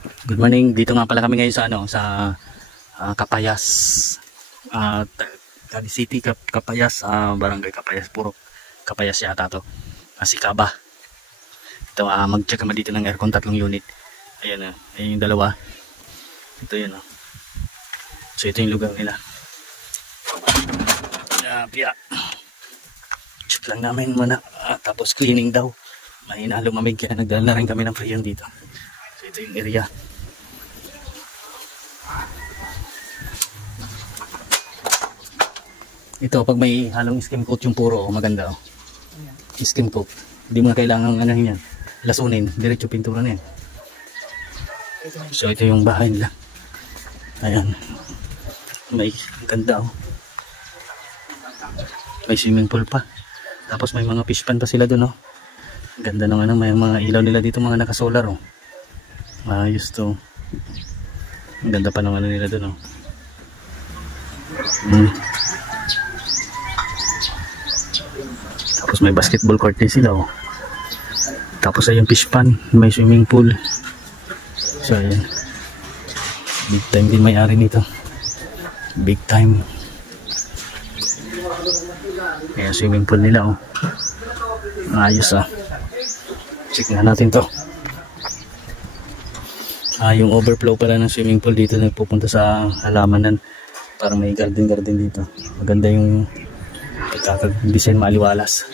Good morning. Dito nga pala kami ngayon sa Capayas. Cali City, Capayas, Barangay Capayas, puro Capayas yata to. Sikaba. Ito, mag-check kami dito ng aircon, 3 unit. Ayan, ayun yung dalawa. Ito yun, So ito yung lugar nila. Check lang namin muna. Tapos cleaning daw. Mahina lumamig, kaya nagdala na rin kami ng freon dito. So ito yung area. Ito, pag may halong skim coat yung puro, maganda. Skim coat. Hindi mo na kailangan yan. Lasunin, diretso pintura na yan. So ito yung bahay nila. Ayan. May ganda. May swimming pool pa. Tapos may mga fish pan pa sila dun. Ganda ng may mga ilaw nila dito, mga naka-solar. Ayos to. Ang ganda pa ng nila dun. Tapos may basketball court din sila. Tapos ay yung fish pan, may swimming pool. So ayan. Big time din may-ari nito. Big time. Ayan, swimming pool nila. Ayos. Check nga natin to. Yung overflow pala ng swimming pool dito nagpupunta sa halamanan. Parang may garden dito. Maganda yung design, maliwalas.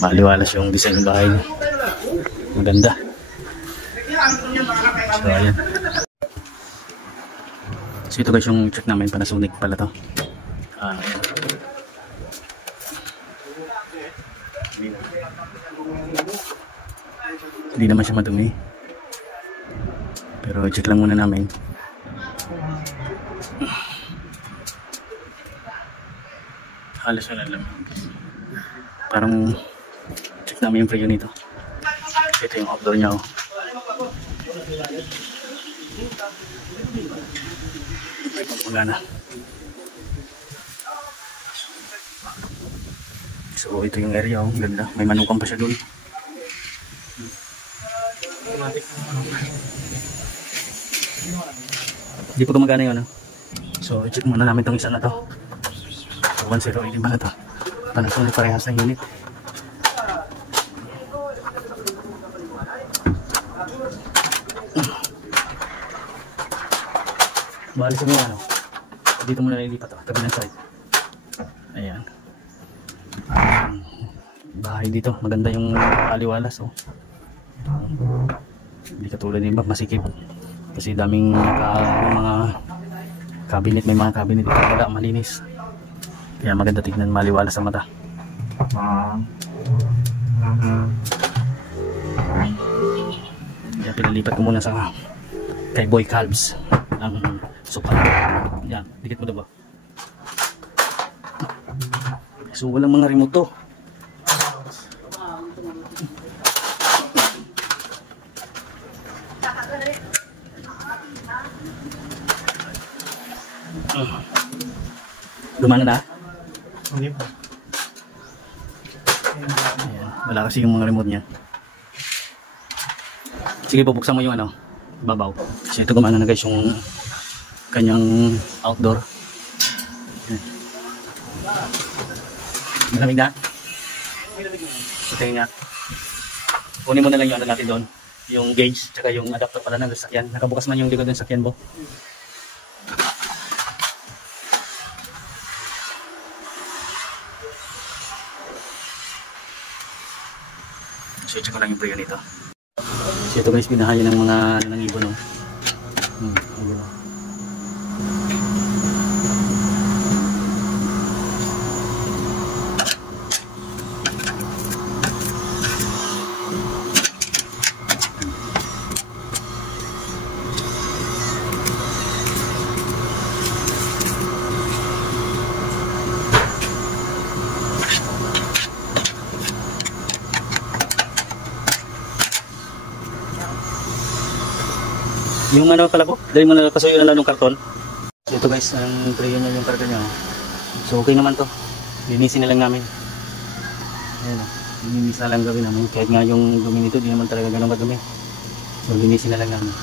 Maliwalas yung design ng bahay. Maganda. So ayan. So ito guys yung check namin, Panasonic pala to. Ayan. Hindi naman siya madumi. Pero check lang muna namin. Halos wala lang. Parang check namin yung freon nito. Ito yung outdoor niya. May pagpagana. So ito yung area. Ganda. May manukan pa siya doon. Hindi po gumagana yun. So check muna namin itong isa na to. 108 pala to. Panasonic, parehas ng unit. Bali sa mga dito muna nililipat to, tabi ng side. Ayan. Bahay dito, maganda yung aliwalas. Hindi katulad ng iba, masikip. Kasi daming mga cabinet, may mga cabinet dito, wala, malinis. Kaya maganda tignan, maliwala sa mata. Kaya pinalipat ko muna sa kay Boy Calves ang sopa. Yan, dikit mo diba? So walang mga remote to. Lumana na? Hindi pa. Ayan, wala kasi yung mga remote nya. Sige, bubuksan mo yung babaw. Kasi ito gumana na guys yung kanyang outdoor. Malamig na? Ito nga. Kunin mo na lang yung natin doon. Yung gauge, tsaka yung adapter pala ng sasakyan. Nakabukas man yung likod ng sasakyan mo. So check ko lang yung freon nito. So ito guys, pinahayan ng mga ng ibon. Yung pala po, dahil mo na pasuyo na lang ng karton. So ito guys, ang freon niya yung karton niya. So okay naman to. Linisin na lang namin. Ayan, linisin na lang gawin namin. Kahit nga yung dumi nito, di naman talaga ganun kadumi. So linisin na lang namin.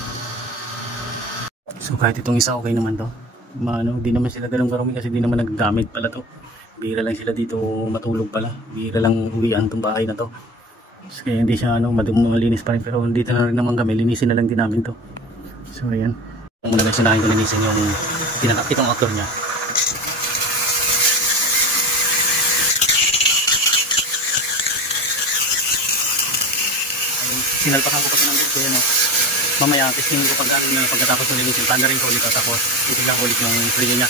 So kahit itong isa okay naman to. Di naman sila ganun karumi kasi di naman nagagamit pala to. Bihira lang sila dito matulog pala. Bihira lang uwian tong bahay na to. So, kaya hindi siya malinis pa rin. Pero dito na rin naman kami. Linisin na lang din namin to. So ayan. Muna guys, sinahin ko linisin yung itong actor niya. Sinalpakan ko pa ito ng dito. Yan, mamaya testing ko pagkatapos ng linisin. Tanda rin ko ulit. Tapos itiglang ulit yung preno niya.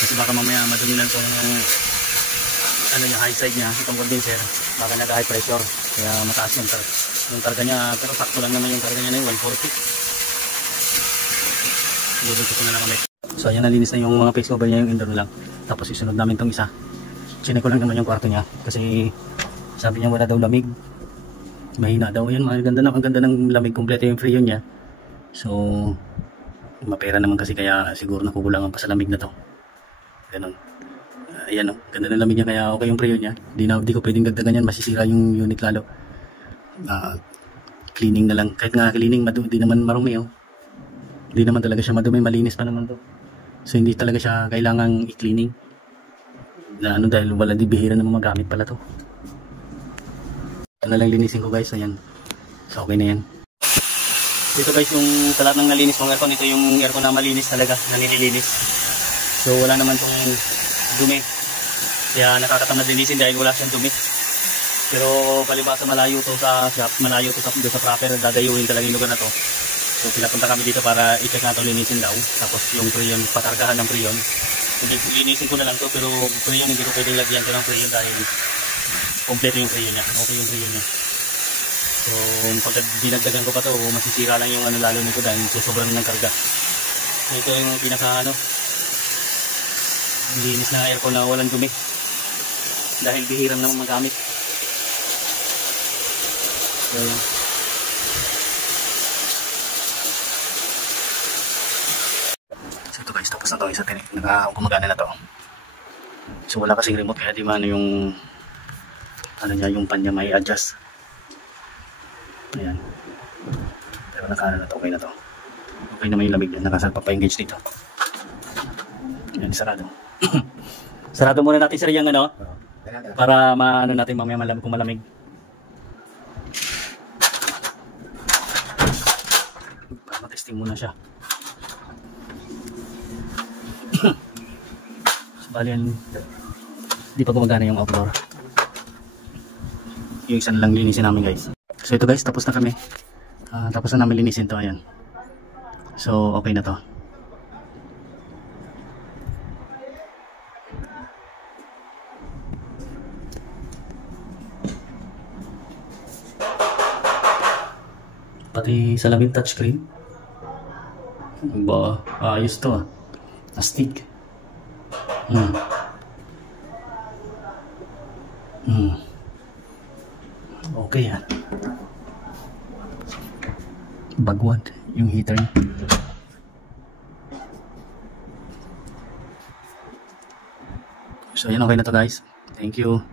Kasi baka mamaya madumi lang itong high side niya, itong condenser. Baka nag-high pressure. Kaya mataas yung karga niya. Pero sakto lang naman yung karga niya na yung 140. Dudulto ko na lang kami. So ayan, nalinis na yung mga face cover niya, yung indoor lang. Tapos isunod namin itong isa. Chinek ko lang naman yung kwarto niya. Kasi sabi niya wala daw lamig. Mahina daw. Yan, ang ganda ng lamig. Kompleto yung freon niya. So, mapera naman kasi kaya siguro nakukulangan pa sa lamig na to. Ganon. Ayan, ganda ng lamig niya kaya okay yung freon niya. Di ko pwedeng dagdagan yan. Masisira yung unit lalo. Cleaning na lang. Kahit nga cleaning, di naman marumi. Di naman talaga siya madumi. Malinis pa naman to. So, hindi talaga siya kailangang i-cleaning. Dahil wala bihira naman magamit pala to. Na lang linisin ko guys, ayan. So okay na yan. Dito guys, yung sa lahat ng nalinis kong aircon, ito yung aircon na malinis talaga, na nililinis. So wala naman tong dumi. Kaya nakakatamad linisin dahil wala siyang dumi. Pero palibasa malayo to sa shop, malayo to sa proper, dadayuhin talaga yung lugar na to. So pinapunta kami dito para i-check na ito linisin daw. Tapos yung freon, pakargahan ng freon. Linisin ko na lang to, pero freon hindi ko pwedeng lagyan ko ng freon dahil kompleto yung freon niya. Okay yung freon niya. So, pag dinagdagan ko pa to, masisira lang yung lalo nito dahil sobrang ng karga. So, ito yung linis na aircon na walang dumi. Dahil bihirang naman magamit. So, yun. So, ito guys, tapos na to. Isa gumagana na to. So, wala kasing remote kaya di man yung yung pan niya may adjust. Ayan. Pero nakana na to, okay na to. Okay naman yung lamig niya, nakasalpa pa yung gauge dito. Ayan, sarado. Sarado muna natin sir yung para natin mamaya malamig kung malamig. Para matesting muna siya. So, bali yan, di pa gumagana yung outdoor. Yung isa lang linisin namin guys. So ito guys, tapos na kami. Tapos na namin linisin to, ayan. So okay na to. Pati salamin touchscreen. Ba, ayos to astig. Okay yan. Bagwad yung heater niya. So yan, okay na to guys. Thank you.